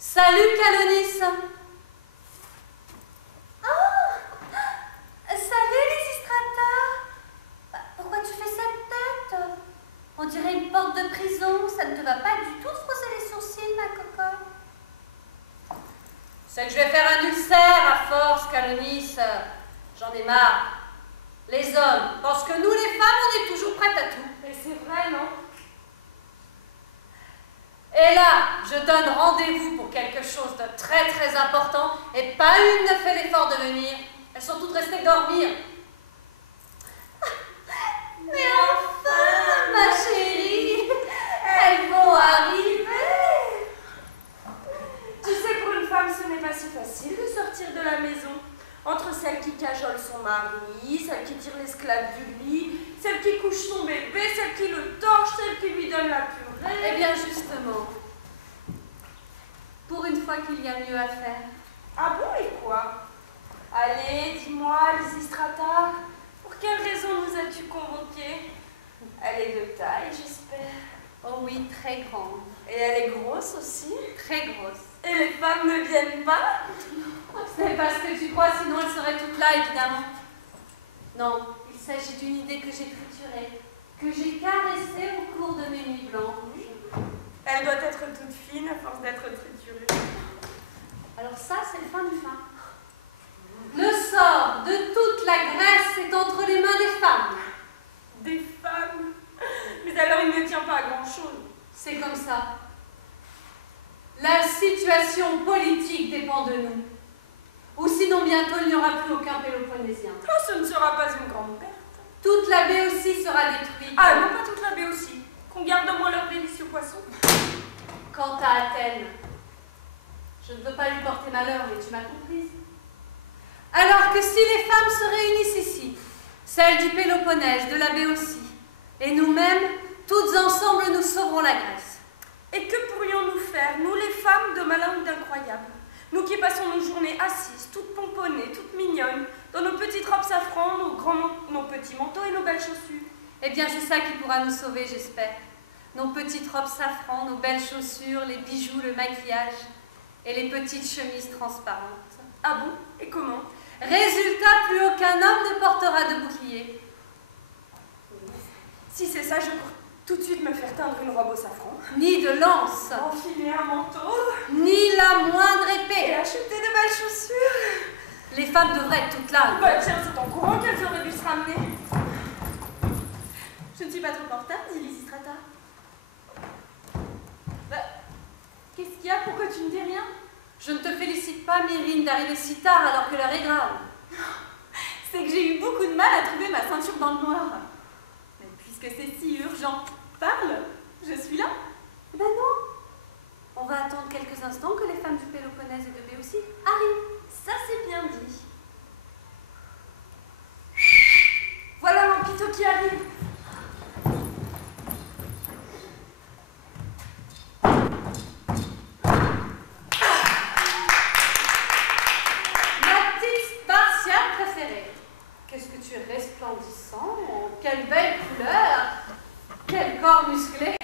Salut, Calonis. Oh, salut, Lysistrata. Pourquoi tu fais cette tête? On dirait une porte de prison. Ça ne te va pas du tout de froncer les sourcils, ma cocotte. C'est que je vais faire un ulcère à force, Calonis. J'en ai marre. Les hommes pensent que nous, les femmes, on est toujours prêtes à tout. Et c'est vrai, non? Et là, je donne rendez-vous pour quelque chose de très très important et pas une ne fait l'effort de venir. Elles sont toutes restées dormir. Mais enfin, ma chérie, elles vont arriver. Tu sais, pour une femme, ce n'est pas si facile de sortir de la maison. Entre celle qui cajole son mari, celle qui tire l'esclave du lit, celle qui couche son bébé, celle qui le torche, celle qui lui donne la purée. Eh bien justement, pour une fois qu'il y a mieux à faire. Ah bon, et quoi? Allez, dis-moi, Lysistrata, pour quelle raison nous as-tu convoqués? Elle est de taille, j'espère. Oh oui, très grande. Et elle est grosse aussi? Très grosse. Et les femmes ne viennent pas? C'est pas ce que tu crois, sinon elles seraient toutes là, évidemment. Non, il s'agit d'une idée que j'ai triturée, que j'ai caressée au cours de mes nuits blanches. Elle doit être toute fine à force d'être triturée. Alors ça, c'est le fin du fin. Le sort de toute la Grèce est entre les mains des femmes. Des femmes? Mais alors il ne tient pas à grand-chose. C'est comme ça. La situation politique dépend de nous. Ou sinon bientôt il n'y aura plus aucun Péloponésien. Oh, ce ne sera pas une grande perte. Toute la baie aussi sera détruite. Ah non, pas toute la baie aussi. Qu'on garde au moins leurs délicieux poissons. Quant à Athènes, je ne veux pas lui porter malheur, mais tu m'as comprise. Alors que si les femmes se réunissent ici, celles du Péloponnèse, de la baie aussi, et nous-mêmes, toutes ensemble nous sauverons la Grèce. Et que pourrions-nous faire, nous les femmes, de malin ou d'incroyable? Nous qui passons nos journées assises, toutes pomponnées, toutes mignonnes, dans nos petites robes safran, nos petits manteaux et nos belles chaussures. Eh bien, c'est ça qui pourra nous sauver, j'espère. Nos petites robes safran, nos belles chaussures, les bijoux, le maquillage et les petites chemises transparentes. Ah bon? Et comment? Résultat, plus aucun homme ne portera de bouclier. Si c'est ça, je cours tout de suite me faire teindre une robe au safran. Ni de lance, Enfiler un manteau. ni la moindre Et épée. acheter de belles chaussures. Les femmes devraient être toutes là. Bah tiens, c'est en courant qu'elles auraient dû se ramener. Je ne suis pas trop en retard, dit Lysistrata. Qu'est-ce qu'il y a? Pourquoi tu ne dis rien? Je ne te félicite pas, Myrine, d'arriver si tard alors que l'heure est grave. C'est que j'ai eu beaucoup de mal à trouver ma ceinture dans le noir. Mais puisque c'est si urgent, parle, je suis là. Eh ben non. On va attendre quelques instants que les femmes du Péloponnèse et de Béotie arrivent. Ça, c'est bien dit. Voilà l'Ampito qui arrive. Ma petite Spartiate préférée. Qu'est-ce que tu es resplendissant. Quelle belle couleur. Quel corps musclé.